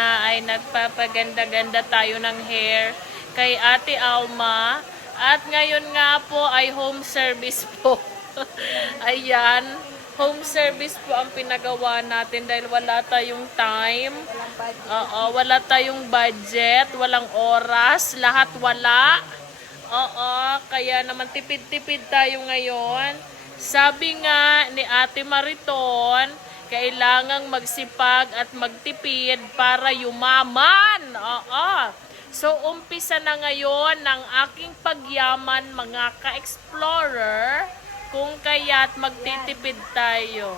nga ay nagpapaganda-ganda tayo ng hair kay Ate Alma. At ngayon nga po ay home service po. Ayan, home service po ang pinagawa natin dahil wala tayong time. Oo, wala tayong budget, walang oras, lahat wala. Oo, kaya naman tipid-tipid tayo ngayon. Sabi nga ni Ate Mariton, kailangang magsipag at magtipid para yumaman. Oo. So, umpisa na ngayon ng aking pagyaman, mga ka-explorer, kung kaya't magtitipid tayo.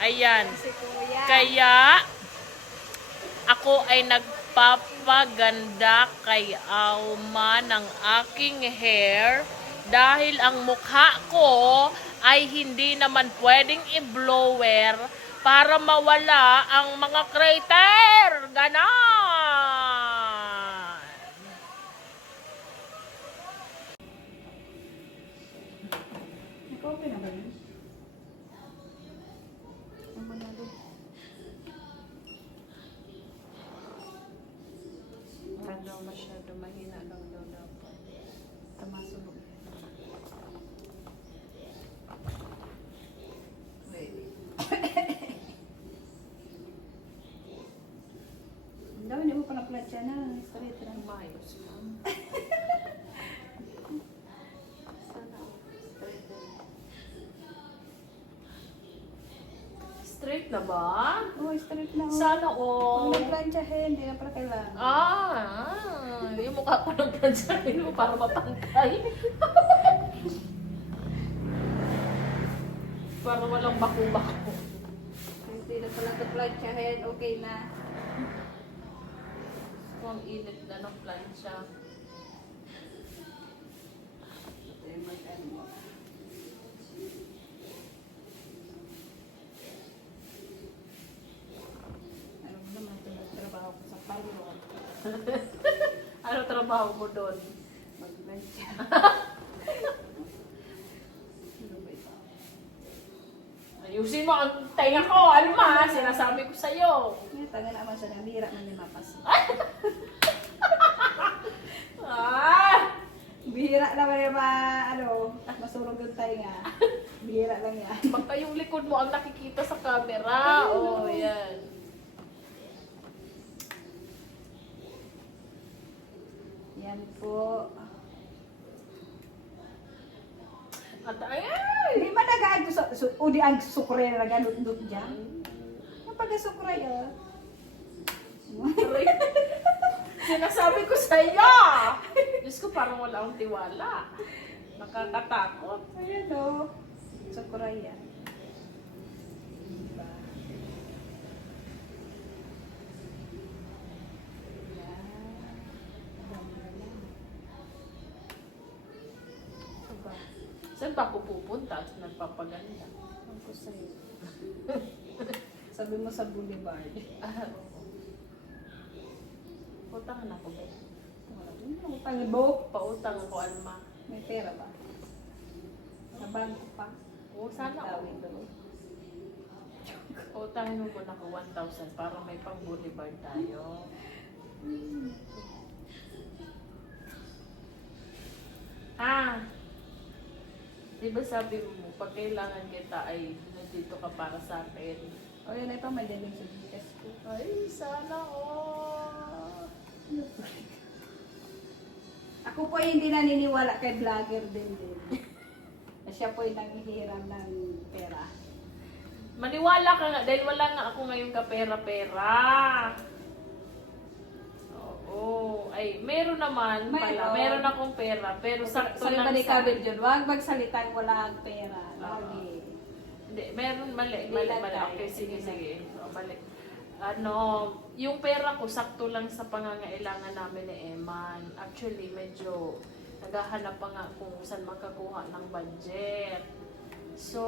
Ayan. Kaya, ako ay nagpapaganda kay Alma ng aking hair dahil ang mukha ko ay hindi naman pwedeng i-blower para mawala ang mga crater. Ganon! Okay na ba yun? Ang manalo. Ano masyado mahina lang daw dapat. Tamasulog. Ang dami, hindi mo pa na-platya na. Straight lang. Mayos lang. Sana straight lang. Straight na ba? Oh, straight lang. Sana Kung all. nag-planchahin, hindi na pala kailangan. Yung mukha ko ng pransahin mo para mapantay. Para walang baku-baku. Hindi na pala nag-planchahin, okay na. Kung init na ng plancha. Ano naman ito, nagtrabaho ko sa parlor. Ano trabaho mo doon? Mag-plancha. Ano ba ito? Ayusin mo ang tenga ko, Alma. Sinasabi ko sa'yo. Tanga naman siya, namira man yung mapas. Ah! Bihira naman yung masurog yung tainga. Bihira lang yan. Baka yung likod mo ang nakikita sa camera. Oh, yan. Yan po. At ayan! Hindi ba nagaan ko sa udi ang sukre na ganut-nut dyan? Kapag sukre Aray. Sinasabi ko sa'yo! Diyos ko, parang wala akong tiwala. Nakakatakot. Ayan o. Sukre yan. Diba? Diba? Saan ba ako pupunta? Nagpapaganda. Ang ko sa'yo. Sabi mo sa boulevard. Ah, oo. Utangan ako, be. Pangibo. Pautang ako, Alma. May pera ba? Sa bangko pa. Oo, sana Tawid ako. doon. Pautangin mo muna ko 1,000 para may pang boulevard tayo. Ah! Di ba sabi mo, pag kailangan kita ay nandito ka para sa akin? O yun ay pamadaling sa Gcash ko. Ay, sana all! Ako po ay hindi naniniwala kay vlogger din. Na siya po ay nanghihiram ng pera. Maniwala ka nga, dahil wala nga ako ngayong kapera-pera. Oo. Ay, meron naman pala. Mayroon. Meron akong pera, pero sakto Sabi lang ba ni sa... Kabel John, huwag magsalita wala ang pera. Lagi. Hindi, meron, mali. Hindi Mali, lang mali. tayo. Okay, sige, Hindi lang. sige. O, mali. Yung pera ko, sakto lang sa pangangailangan namin ni Eman. Actually, medyo naghahanap pa nga kung saan makakuha ng budget. So,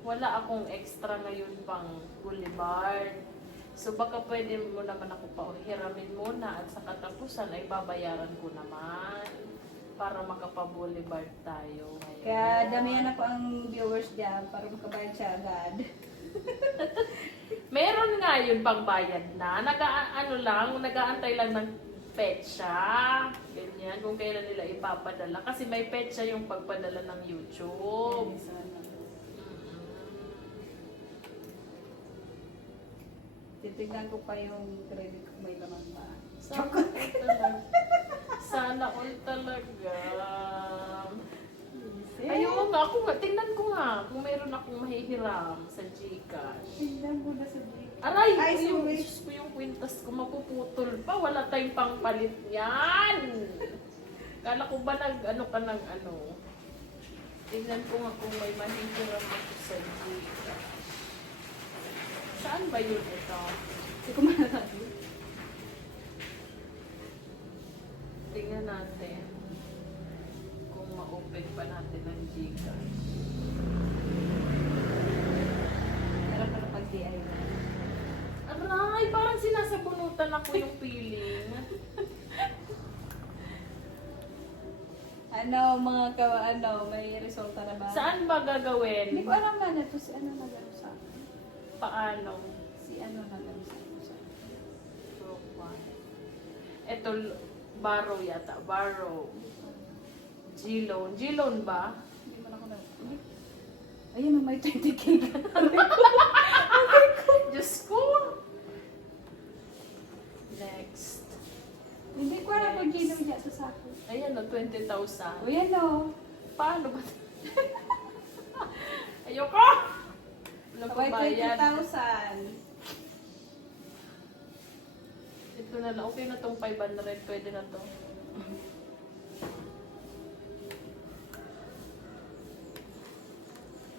wala akong extra ngayon pang boulevard. So, baka pwede mo naman ako pauhiramin muna at sa katapusan ay babayaran ko naman para makapaboulevard tayo ngayon. Kaya damihan na po ang viewers dyan para makabayad siya agad. Meron nga yun pang bayad na. Nag-aantay lang ng petsa. Ganyan, kung kailan nila ipapadala. Kasi may petsa yung pagpadala ng YouTube. Titignan ko pa yung credit kung may laman ba. Sana all talaga. Ayun nga, tingnan ko nga kung meron akong mahihiram sa Gcash. Tignan mo na sa Gcash. Aray, Ay, yung, sorry. Diyos ko, yung kwintas ko mapuputol pa. Wala tayong pangpalit yan. Kala ko ba ano ka ng ano? Tingnan ko nga kung may mahihiram ako sa Gcash. Saan ba yun ito? Hindi ko malasabi. Tingnan natin kung ma-open pa natin ang Gcash. Sarap pala pag DIY. Aray, parang sinasabunutan ako yung feeling. May resulta na ba? Saan ba gagawin? Hindi ko alam na ito si ano nagano sa akin. Paano? Si ano nagano sa akin. Ito, Barrow yata. Barrow. G-loan. G-loan ba? Hindi mo na ako na. Ayun, may 20k. Diyos ko! Next. Hindi ko alam kung gino niya sa akin. Ayan o, 20,000. O yan o. Paano ba? Ayoko! Wala pa May bayad. 20,000. Ito na lang. Okay na tong 500. Pwede na to.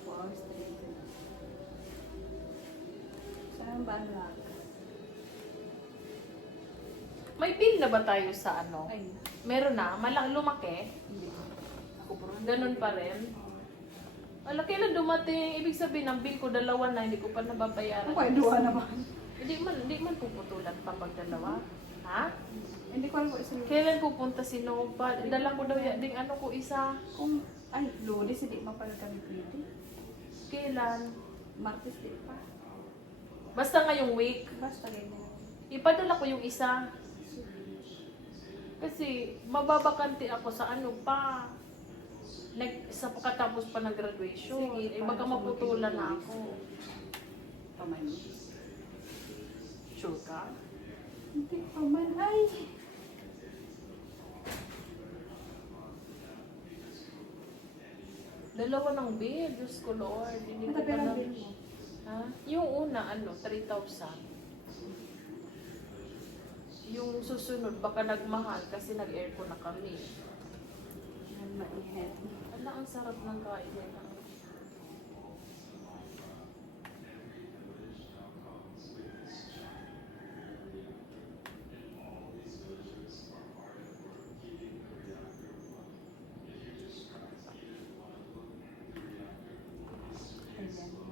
Wow, straight. Saan ba ang lock? May pin na ba tayo sa ano? Ay, Meron na? Lumaki? hindi. Ako bro. Ganun pa rin? Wala, kailan dumating? Ibig sabihin, ang bill ko dalawa na, hindi ko pa nababayaran. Ako ay duwa naman. Hindi man puputulan pa pag dalawa. Ha? Hindi ko alam kung isa. Kailan pupunta si Nova? Dala ko daw yan, ding ano ko isa. Kung, ay, Lunes, hindi man pala kami pwede. Kailan? Martes, di pa. Basta ngayong week. Basta ganyan. Ipadala ko yung isa. Kasi mababakante ako sa ano pa. Sa pagkatapos pa ng graduation. Sige, Baka para sa maputulan mga na ako. Paman. Sure ka? Hindi paman. Ay! Dalawa ng bill. Diyos ko Lord. Hindi ko Matabi pa lang na... din mo. Ha? Yung una, 3,000. Yung susunod, baka nagmahal kasi nag-aircon na kami. Yan, mainit. Ala, ang sarap ng kain nila. Ayan.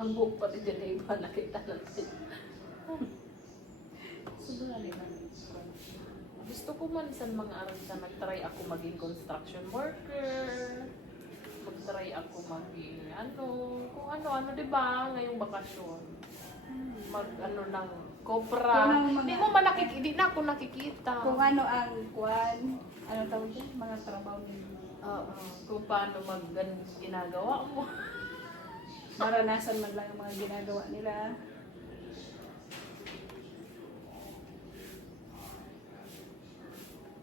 Ang buhok pati dyan ay iba, nakita natin. Sobrang naman. Gusto ko man sa mga araw sa nag-try ako maging construction worker. Mag-try ako maging kung ano, di ba, ngayong bakasyon. Mag-ano ng kopra. Kung ano mga- Hindi mo man hindi na ako nakikita. Kung ano ang kwan, ano tawag yun? Mga trabaho nila. Oo. Kung paano ginagawa mo. Maranasan man lang yung mga ginagawa nila.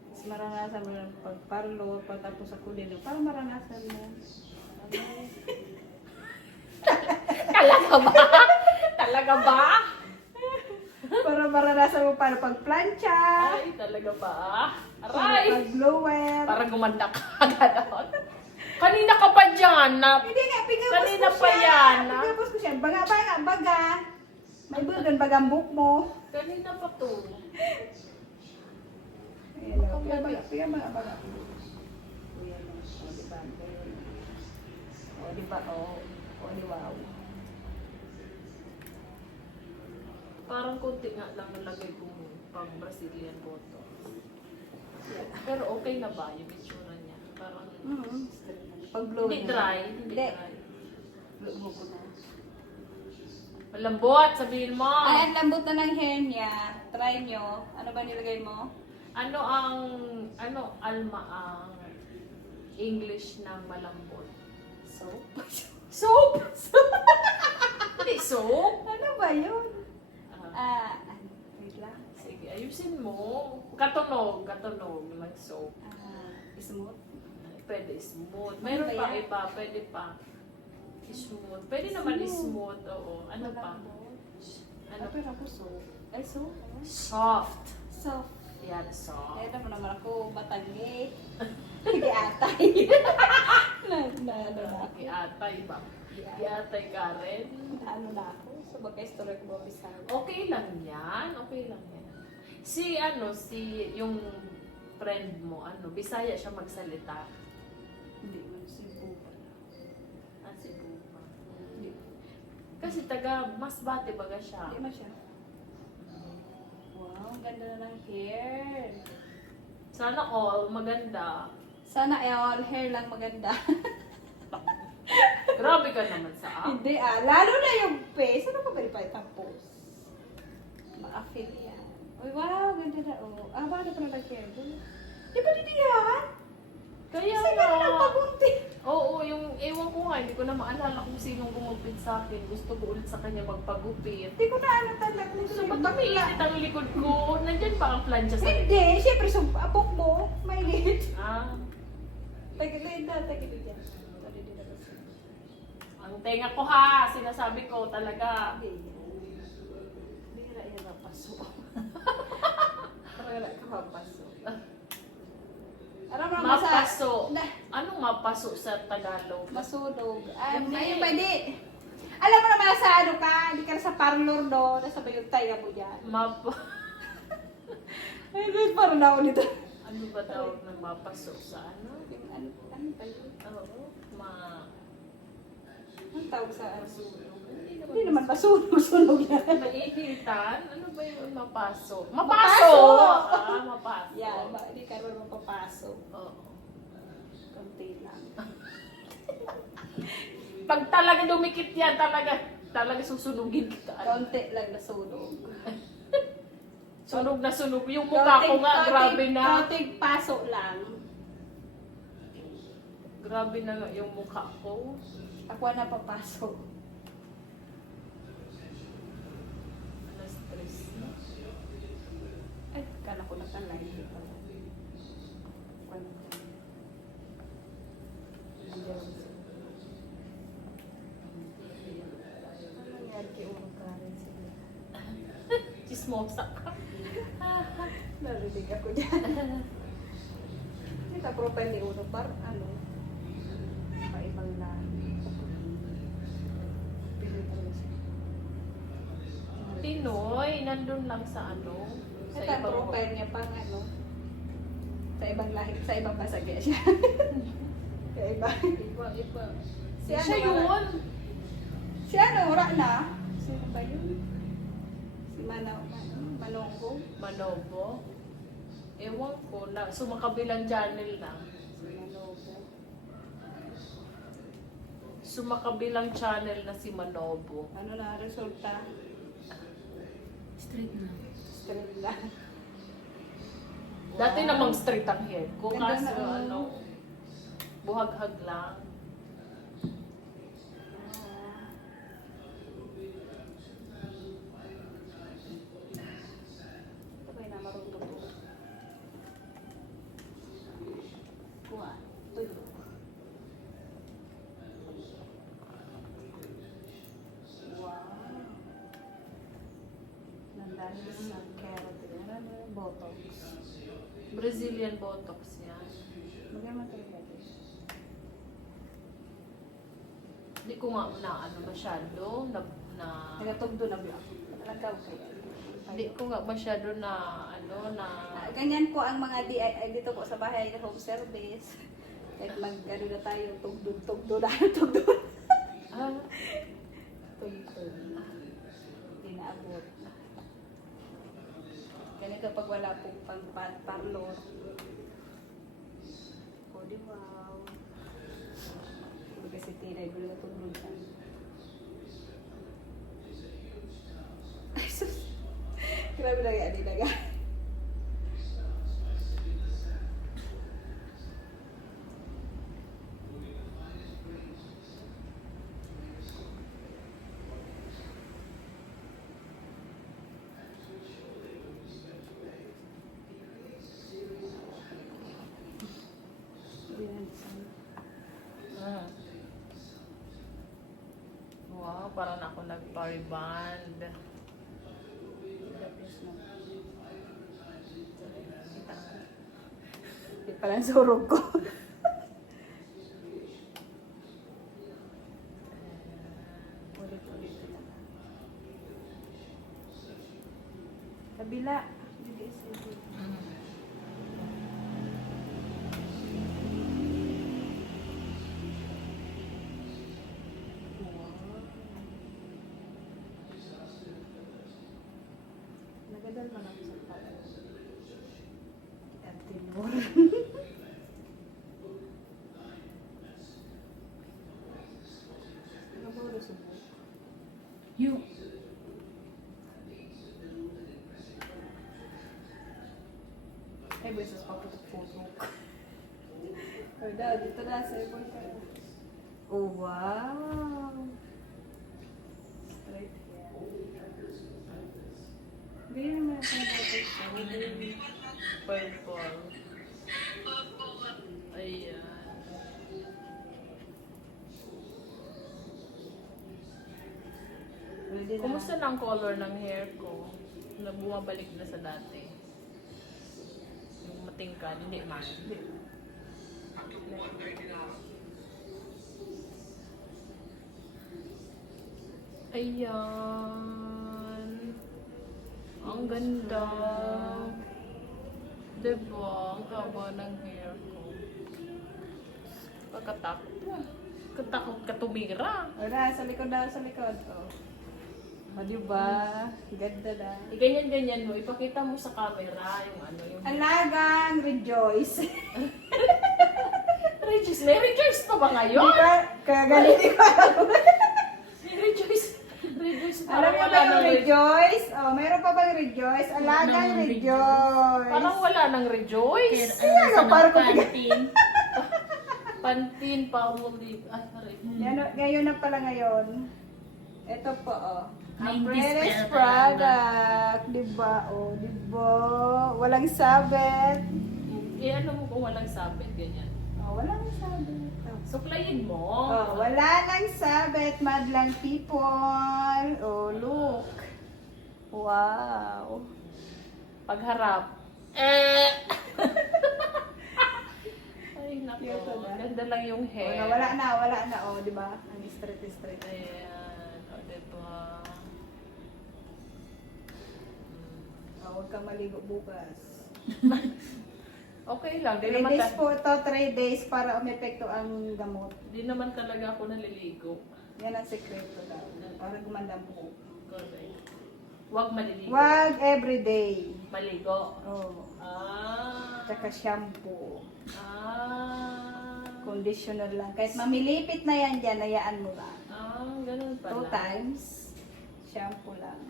Mas maranasan mo lang pagparlo, pagtapos sa kulino, para maranasan mo. Talaga ba? Talaga ba? Para maranasan mo para pagplancha, Ay, talaga ba? para Aray! pag-blower. Parang gumanda ka agad. Kanina ka pa dyan na... Hindi nga, pigapos Kanina ko pa siya. yan, ha? Pigapos ko siya. Baga. May bulgan, bagang book mo. Kanina pa to. Ayan o, baga. Ayan o, diba? O, diba? O, wow. Parang konti nga lang nalagay ko pang Brazilian boto. Pero okay na ba yung itsura niya? Parang, Pag blow hindi na. dry. Hindi Hindi. dry. Blow mo ko na. Malambot, sabihin mo. Ay, ang lambot na ng hair niya. Try nyo. Ano ba nilagay mo? Alma ang English ng malambot? Soap. Soap! Hindi soap. Ano ba yun? Ah, Wait lang. sige, ayusin mo. Katunog ng soap. Smooth. Pwede smooth. Mayroon Ano ba pa yan? iba, pwede pa. Smooth. Pwede naman smooth, oo. Ano pa? Ano? Pero ako soap. Ay, soap? Soft. Soft. Yan, soft. Kaya naman naman ako batangge. Nag-atay. na ano na ako. Iatay ba? Iatay ka rin. Na ano na ako. So baka istorya ko ba Bisaya? Okay lang yan. Okay lang yan. Yung friend mo, Bisaya siya magsalita. Hindi man Cebu pala. Cebu pa. Hindi. Kasi taga Masbate baga siya. Hindi man siya. Wow, ang ganda na ng hair. Sana all maganda. Sana all hair lang maganda. Grabe ka naman sa Hindi lalo na yung face. Ano ka ba ipatapos? Ma-affil yan. Uy, wow, ganda na. Oh. Bakit pa na hair? Di ba dito yan? Kaya Kasi nga. gano'n ang pagunti. Oo, yung ewan ko nga, hindi ko na maalala kung sinong gumupit sa akin. Gusto ko ulit sa kanya magpagupit. Hindi ko na ano talaga. So, ba't umiinit ang likod ko? Nandyan pa ang plancha sa likod. Hindi, siyempre, apok mo, may lit. Ah, Tagilid yan. ang tenga ko ha, sinasabi ko talaga. Bira yan ang paso. Wala ka mapaso. Alam mo naman Mapaso. Na- Anong mapaso sa Tagalog? Masunog. Hindi. Ayun, pwede. Alam mo naman sa ano ka, hindi ka na sa parlor do, nasa ba yung tayo mo dyan. Ay, parang na ako nito. Ano ba tawag ng mapaso sa ano? Ano ba yun? Oo, Anong tawag sa ano? masunog. Hindi naman masunog yan. Mainitan? Ano ba yung mapaso? Mapaso! Mapaso. Yan, hindi ka rin mapapasok. Oo. Kunti lang. Pag talaga dumikit yan, talaga susunugin kita. Konti lang nasunog. Sunog na sunog. Yung mukha ko nga, grabe na. Konting paso lang. Grabe na nga yung mukha ko. Ako na papasok. Na-stress na. Ay, kala ko nakalay. Hindi pala. Ano nangyari kay Urong Karen sila? Chismosa ka. Narinig ako dyan. Hindi ka profile ni Urong Par, paibang na. Pinoy, nandun lang sa sa Ito ang ibang profile niya pang sa ibang lahi, sa ibang bansa kaya siya. Kaya iba. Iba. Si Siya ano, yun. Si wala na. Sino ba yun? Si Manonggo. Manobo. Ewan ko na. Sumakabilang channel na. Si Manonggo. Sumakabilang channel na si Manobo. Ano na resulta? Straight na. Straight lang. Dati namang straight ang hair ko. Ganda Kaso na, buhaghag lang. Ito ba yung namarunong ko? Kuha. Tuyo. Wow. Nandahil sa keratin. Ano yung botox? Brazilian Botox yan. Maganda tayo natin. Hindi ko nga masyado Nagatugdo na block. Nalagaw kayo. hindi ko nga masyado na Ganyan po ang mga DIY dito po sa bahay na home service. Kahit mag-ano na tayo, tugdo na. Tugdo. Hindi naabot. Ganito pag wala pong pang parlor. O, di ba? Wow. Kasi tinay ko lang tulog ka. Ay, sus. Grabe lang yan, ilaga. Ah. Wow, parang ako nag-pariband. Hindi pala ang surog ko. Ulit-ulit na. Kabila. Nagadal man ako sa pala. At tinor. Nagaburo sa buhay. You. Ay, beses pa po photo. Oh, daw, dito na sa ibon ka. Oh, wow. Straight hair. Ganyan mo yung Purple. Ayan. Pwede na. Kumusta na ang color ng hair ko? Na bumabalik na sa dati. Yung matingkad, hindi man. Ayan. Ang ganda. Diba? Ang haba ng hair ko. Pagkatakot na. Katakot ka tumira. Wala, sa likod daw, sa likod. Oh. O, diba? Ganda na. Ganyan-ganyan mo. Ipakita mo sa camera yung ano yung... Alagang rejoice. Rejoice. May rejoice pa ba ngayon? Di ba? Kaya ganito ko alam. May rejoice. Rejoice. Alam mo ba yung rejoice? Oh, meron pa bang rejoice? Alagang rejoice. Parang wala nang rejoice. Kaya nga, parang ko Pantin, Palmolive. Ay, sorry. Ngayon na pala ngayon. Ito po, oh. Ang 90s British pera product. Diba? Oh, diba? Walang sabit. Ano mo kung walang sabit, ganyan. Oh, walang sabit. Oh. Suklayin mo. Oh, wala nang sabit, madlang people. Oh, look. Wow. Pagharap. Ay, naku. Cute na. Ganda lang yung Oh, hair. wala na. Oh, di ba? Ang straight. Ayan. O, diba? Oh, huwag ka maligo bukas. Okay lang. 3 days po ito, 3 days para umepekto ang gamot. Di naman talaga ako naliligo. Yan ang sekreto daw. Para gumanda ang buhok. Correct. Huwag maliligo. Wag everyday. Maligo. Oh. Ah. Tsaka shampoo. Ah. Conditioner lang. Kahit mamilipit na yan dyan, hayaan mo lang. Ganun pala. 2 times. Shampoo lang.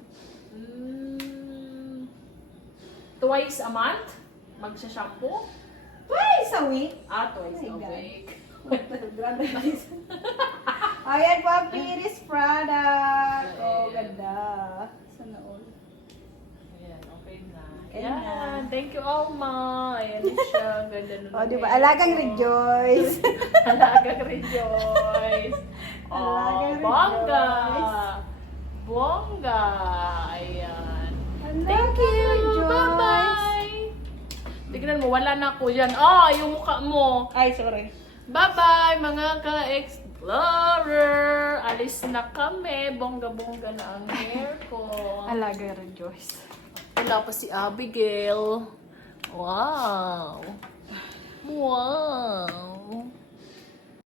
Twice a month? Magsha-shampoo? Twice a week. Twice Oh a my God. week. Grabe guys. Ayan po ang Piris product. Oh, ganda. Sana all. Ayan, okay na. Okay Ayan, na. thank you, Alma. Ayan siya. Ganda nun. Oh, di ba? Alagang rejoice. Alagang rejoice. Alagang Bongga. rejoice. Bongga. Ayan. Alagang Thank you. rejoice. Bye-bye. Tignan mo, wala na ako dyan. Yung mukha mo. Ay, sorry. Bye-bye, mga ka-explorer. Alis na kami. Bongga-bongga na ang hair ko. Alagang rejoice. Wala pa si Abigail. Wow. Wow.